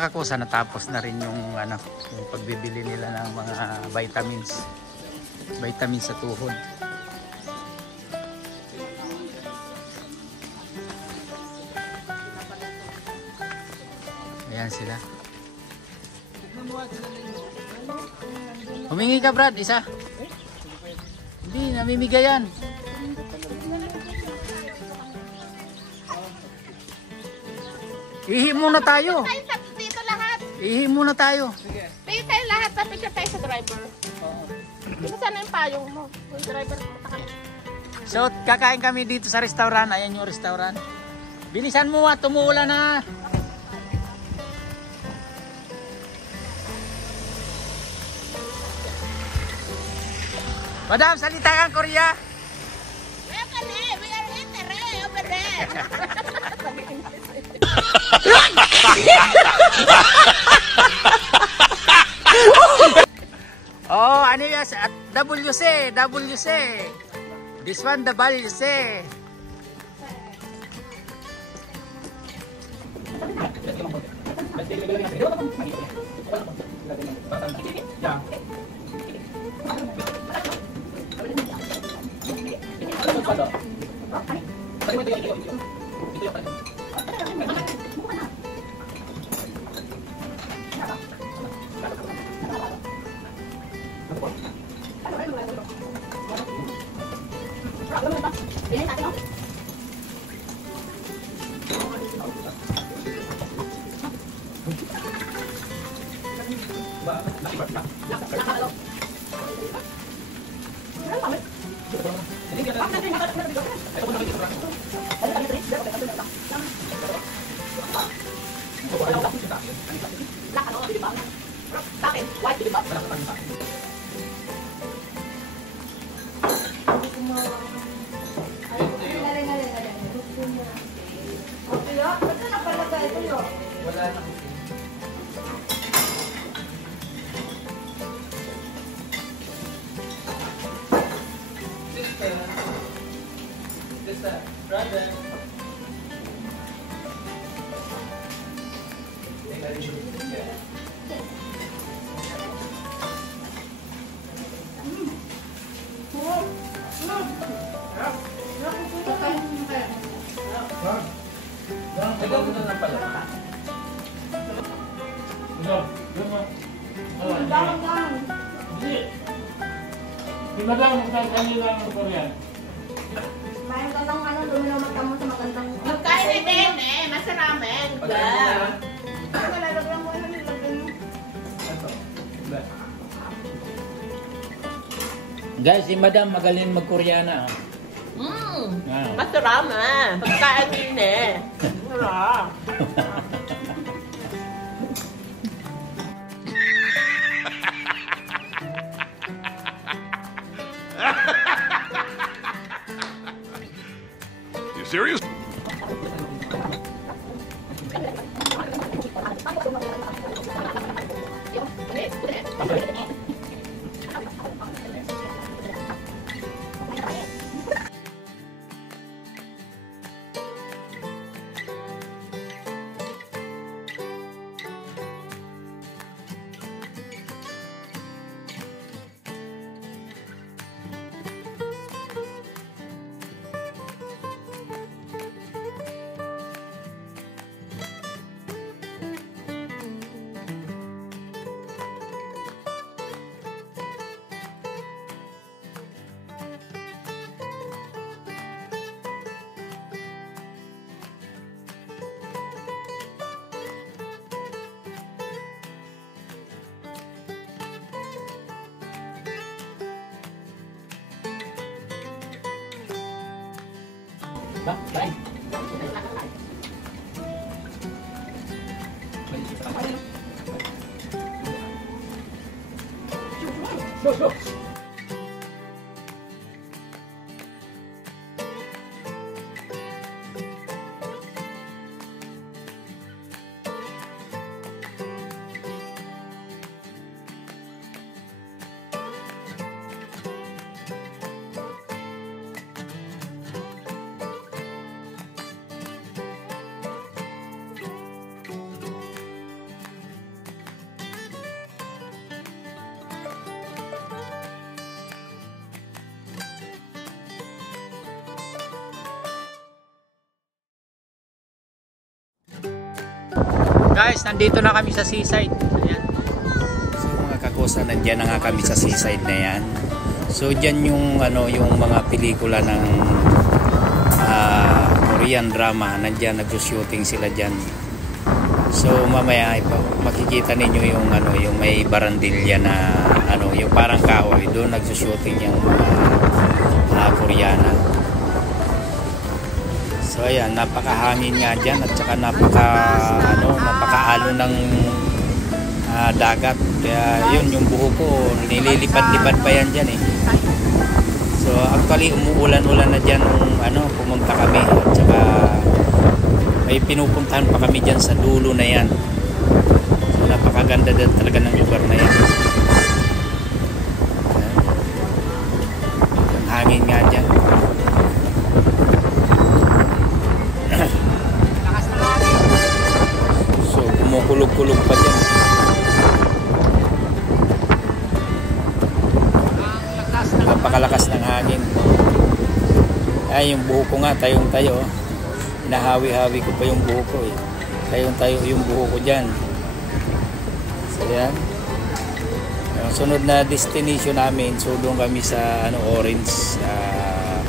mga kakusa, natapos na rin yung ano, yung pagbibili nila ng mga vitamins. Vitamins sa tuhod. Ayan sila. Humingi ka, Brad, isa. Hindi, namimigay yan. Ihi muna tayo. Dito lahat. Ihi muna tayo. Dito tayo lahat. Picture tayo sa driver. Dito sana yung payong mo. Yung driver. So, kakain kami dito sa restaurant. Ayan yung restaurant. Bilisan mo, tumuulan na. Madam, salita kang Korea. We are eating over there. Oh, ano yan? WC, WC. This one, WC. Magkain din eh, masaramen. Guys, si Madam magaling mag-Koreana. Masaramen. Pagkain din eh. Masarap. You serious? Bye. Go. Guys, nandito na kami sa seaside. Ayan. So mga kakosa, nandiyan na nga kami sa seaside na yan. So dyan yung yung mga pelikula ng Korean drama, nandiyan nagsushooting sila dyan. So mamaya makikita ninyo yung yung may barandilya na yung parang kahoy, doon nagsushooting yung mga Koreana. So ayan, napakahangin nga dyan at saka napakaalo ng dagat. Kaya yun, yung buho ko nililipad-lipad pa yan dyan eh. So actually umuulan-ulan na dyan nung pumunta kami at saka may pinupuntahan pa kami dyan sa dulo na yan. So napakaganda din talaga ng lugar na yan. Ang hangin nga dyan. So kumukulog-kulog pa dyan. Napakalakas ng hangin. Ay, yung buho ko nga, tayong-tayo. Nahawi-hawi ko pa yung buho ko eh. Tayong-tayo yung buho ko dyan. So yan. Yung sunod na destination namin, so doon kami sa orange,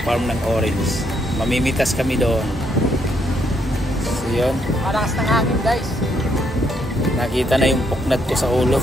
farm ng orange. Mamimitas kami doon. So yun. Malakas ng hangin guys. Nakita na yung puknat ko sa ulo.